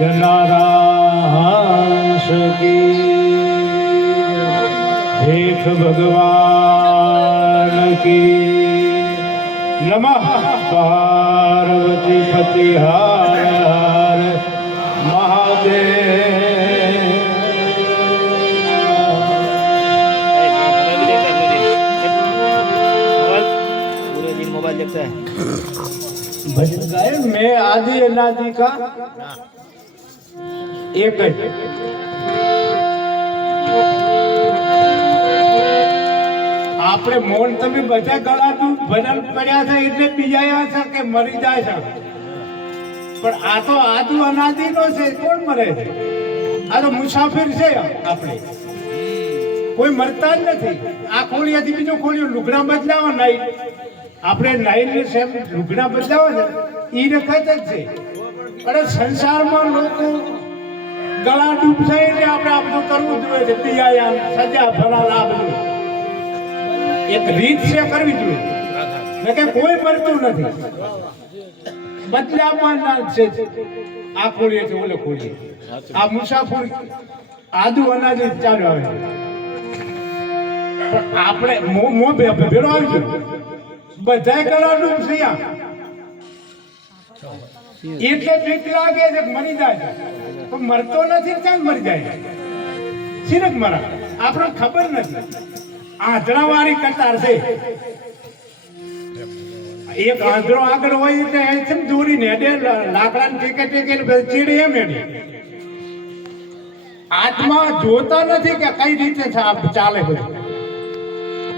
जनारांश की देख भगवान की नमः पार्वती पति हर हर महादेव। मोबाइल देखता है भजन गाए मैं आदि अनादि का एक है। આપણે મોન તમે બધા ગળાનું ભજન કર્યા છે એટલે બીજાયા છે કે મરી જાય છે, પણ આ તો આદુ અનાદિનો છે, કોણ મરે છે? આ તો મુસાફિર છે આપણે, કોઈ મરતા જ નથી. આ ખોળિયાથી બીજો ખોળિયો લુગડા બદલાવા નહીં, આપણે નાઈને સેમ લુગડા બદલાવા ને એ રખત જ છે. પણ સંસારમાં લોકો ગળા ડૂબશે એટલે આપણે આ બધું કરવું જોઈએ છે, પિયાયા સજા ફરાલ આ બધું એક રીત છે કરવી જોઈએ. ને કે કોઈ મરતું નથી, બદલાવવાના છે. આ ખોળીએ છે ઓલે ખોળીએ, આ મુસાફર આદુ અનાજ ચાલુ આવે, પણ આપણે મો ભેળો આવી ગયો બધા ગળા ડૂબ થયા એટલે બીક લાગે છે મરી જાય તો મરતો નથી, ક્યાં મરી જાય સિરક મરા આપણને ખબર નથી. આંધળા વાળી કતાર છે, એક આંધળો આગળ હોય એટલે એમ દોરીને લાકડા ટેકે ટેકે ચીડે એમ એની આત્મા જોતા નથી કે કઈ રીતે ચાલે બધું.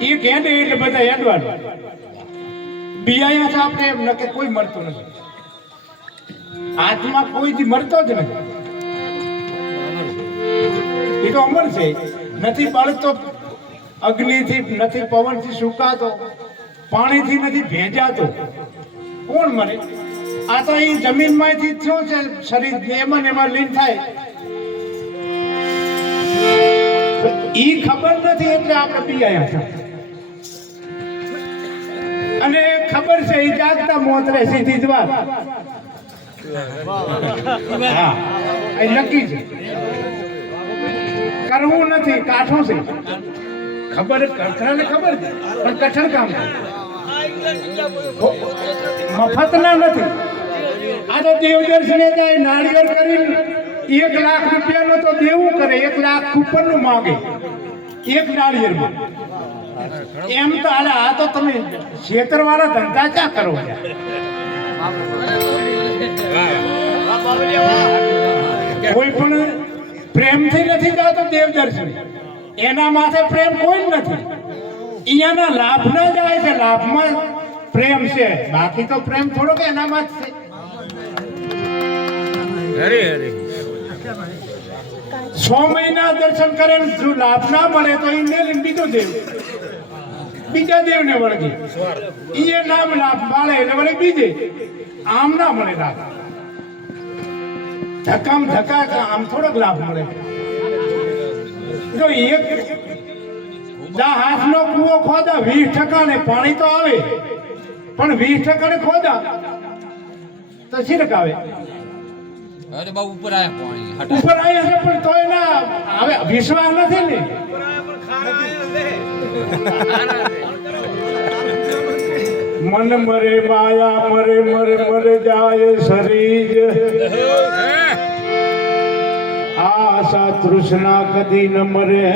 એ હેડે એટલે બધા હેડવાનું બિયાયા છે આપણે એમ ન કે કોઈ મરતું નથી. આત્મા કોઈ મરતો જ નથી, એ તો અમર છે. નથી બળતો અગ્નિથી, નથી પવનથી સુકાતો, પાણીથી નથી ભેજાતો, કોણ મરે? આ તો એ જમીનમાંથી શું છે શરીર એમાં એમાં લીન થાય, ઈ ખબર નથી એટલે આપણે પીયા છે. અને ખબર છે એ જાગતા મોત રહે સીધી જ વાત. હા એ નક્કી છે, કરવું નથી, કાઠું છે. ખબર કઠણાને ખબર છે પણ કઠણ કામ મફતના નથી. આ તો દેવદર્શને જાય નાળિયેર કરીને 1 લાખ રૂપિયાનો તો દેવું કરે, 1 લાખ ઉપરનું માંગે એક નાળિયેરમાં. એમ તો હાલે. આ તો તમે ખેતરવાળા ધંધા ક્યાં કરો? કોઈ પણ પ્રેમથી નથી જતો દેવદર્શન, એના માથે પ્રેમ કોઈ જ નથી. અહીંયાના લાભ ના જાય છે, લાભમાં પ્રેમ છે, બાકી તો પ્રેમ થોડો કે એનામાં જ છે. 6 મહિના દર્શન કરે જો લાભ ના મળે તો એ લઈને બીજો દેવ, બીજા દેવને વળગી એ નામ લાભ મળે એટલે વળે બીજે. આમ ના મળે લાભ, ધક્કામ ધક્કા આમ થોડોક લાભ મળે. જો એક હાથનો કૂવો ખોદા 20% ને પાણી તો આવે, પણ 20% ને ખોદા તો છીરક આવે. અરે બાબુ ઉપર આયા પાણી, ઉપર આયા છે પણ તોય ના હવે વિશ્વાસ નથી ને. મન મરે માયા મરે મરે મરે જાય શરીર, આશા તૃષ્ણા કદી ન મરે.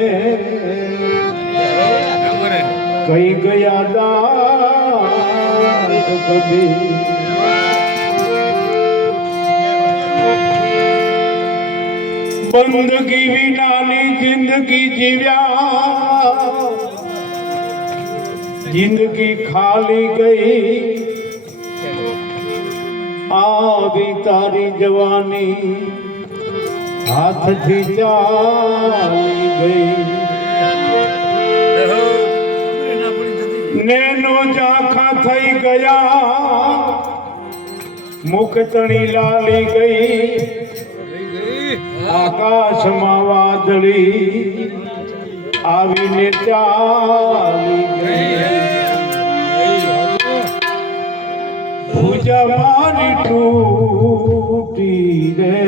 કઈ ગયા દાંત કભી બંદગી વિનાની જિંદગી જીવ્યા, જિંદગી ખાલી ગઈ. આવી તારી જવાની હાથથી ચાલી ગઈ. નેનો ઝાંખા થઈ ગયા, મુખ તણી લાલી ગઈ. આકાશમાં વાદળી આવીને ચાલી ગઈ. ભુજા મારી તૂટી રે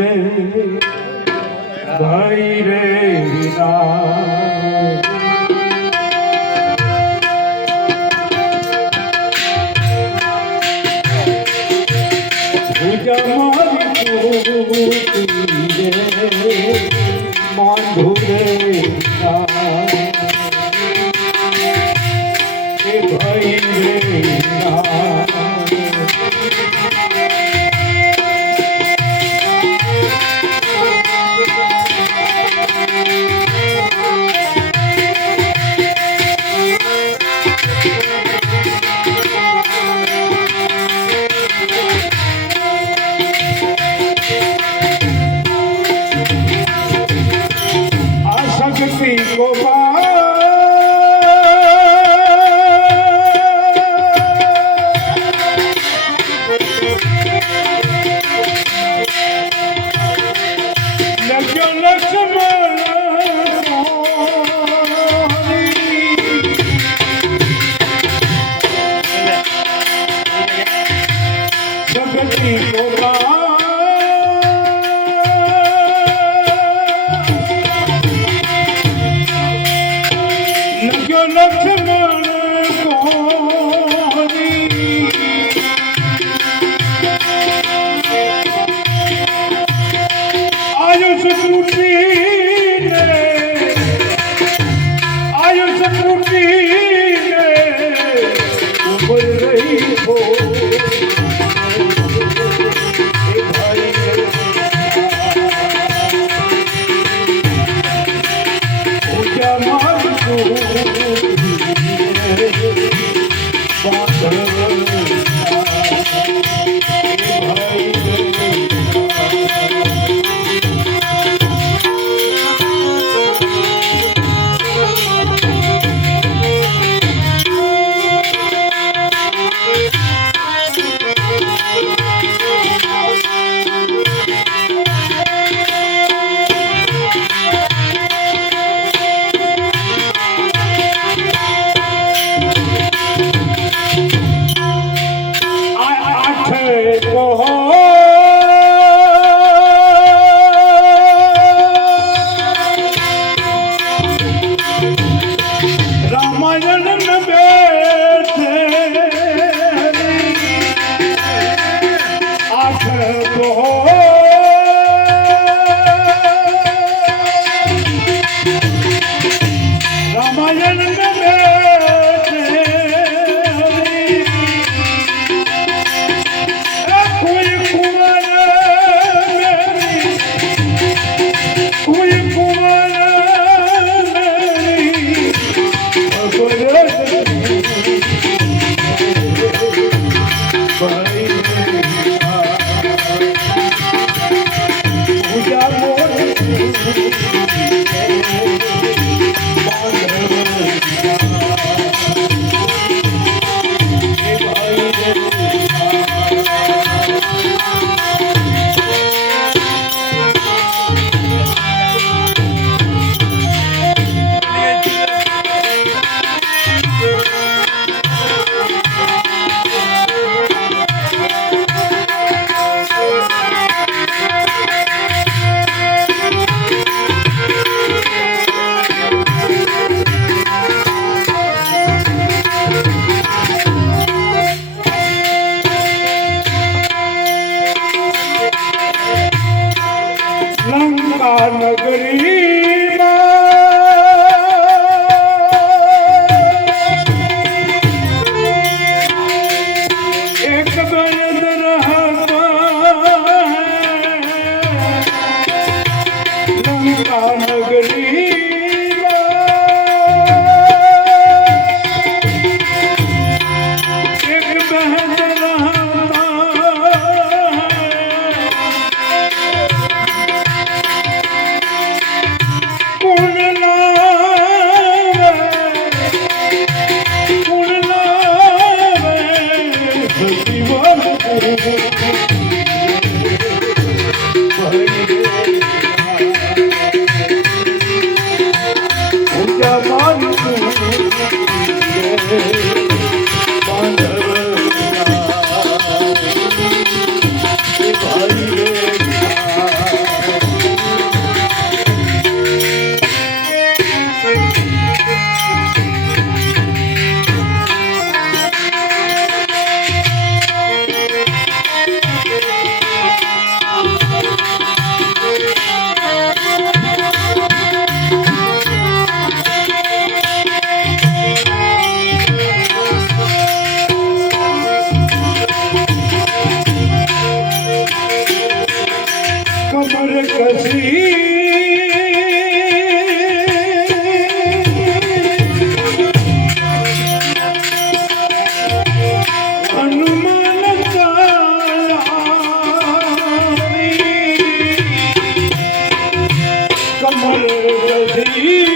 કમર કસી હનુમાન કમર કસી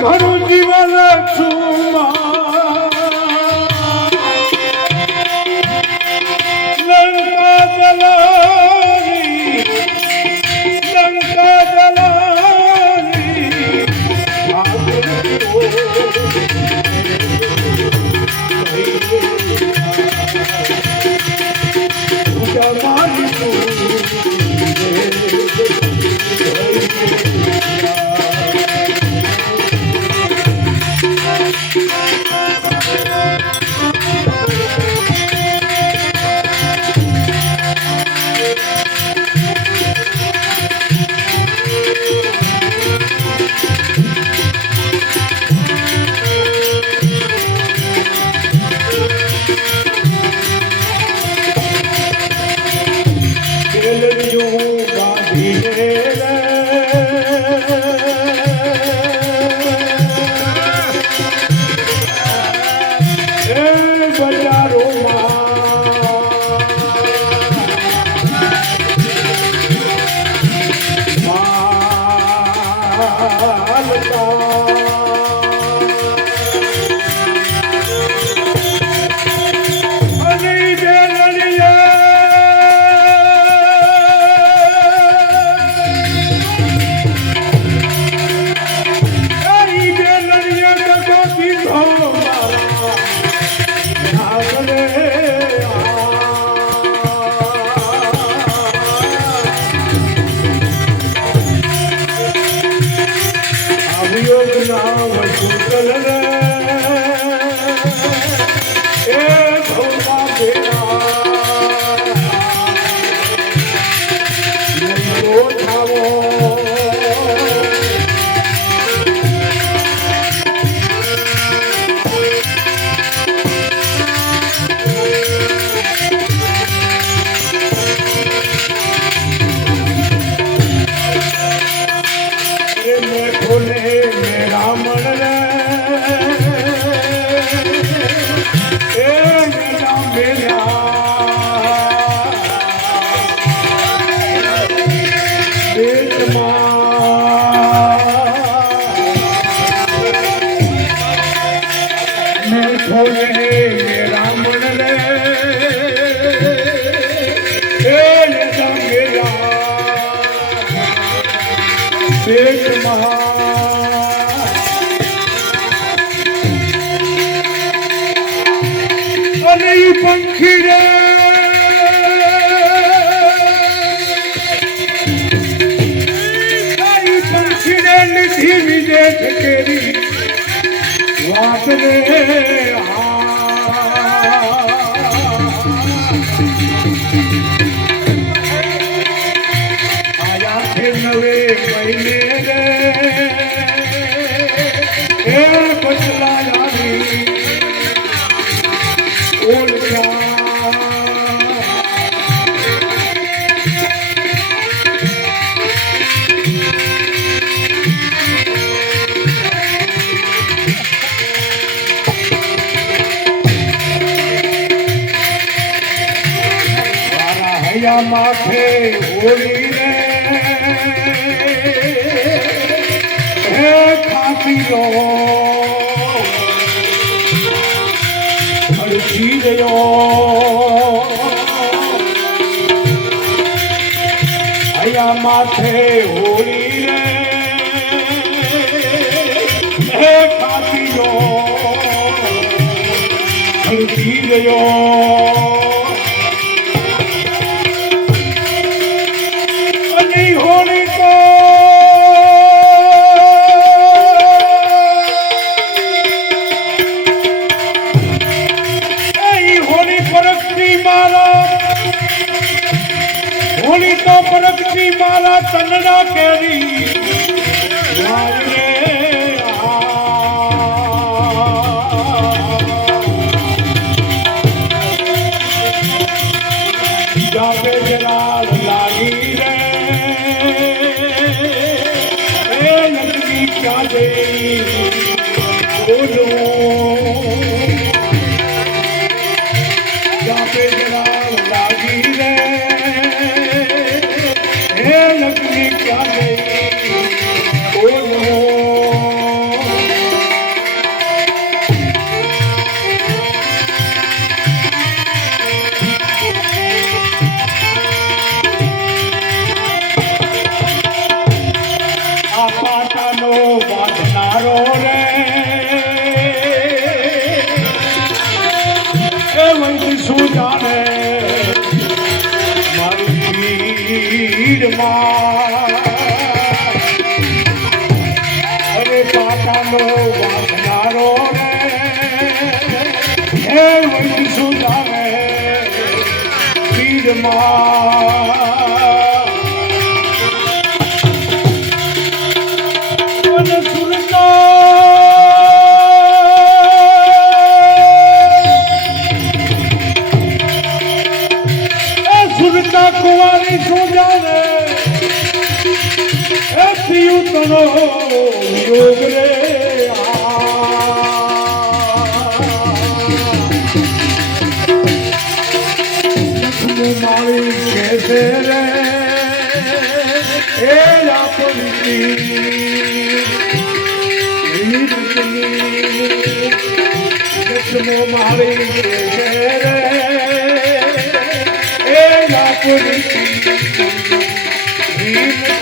ઘણું જીવન લંકા જલારી પંખી રે પંખી રે લીધી વિદેશ કેરી વાત રે આયા છે નવે મહિને રે એ બદલાયા ઓળખા અહીંયા માથે હોળી રે હે ખાતી લો હળકી ગયો અહીંયા માથે હોળી રે હે ખાતી લો હળકી ગયો હોળી તો હોળી પરગતી મારા હોળી તો પરગતી મારા તનના કેરી જાપે જરા લાગી રે જાપે જરા લાગી રે હે લગ્ની ક્યાં વાંધનારો રે એ વંશ શું જાણે મારી પીડમાં અરે પાટાનો વાંધનારો રે એ વંશ શું જાણે પીડમાં સુરતા કુંવારી શું જાણે એ પીયું તનો યોગ રે લક્ષ્મી મારી કેસે રે એ લાપરી લક્ષ્મી મારી કેસે રે Put it in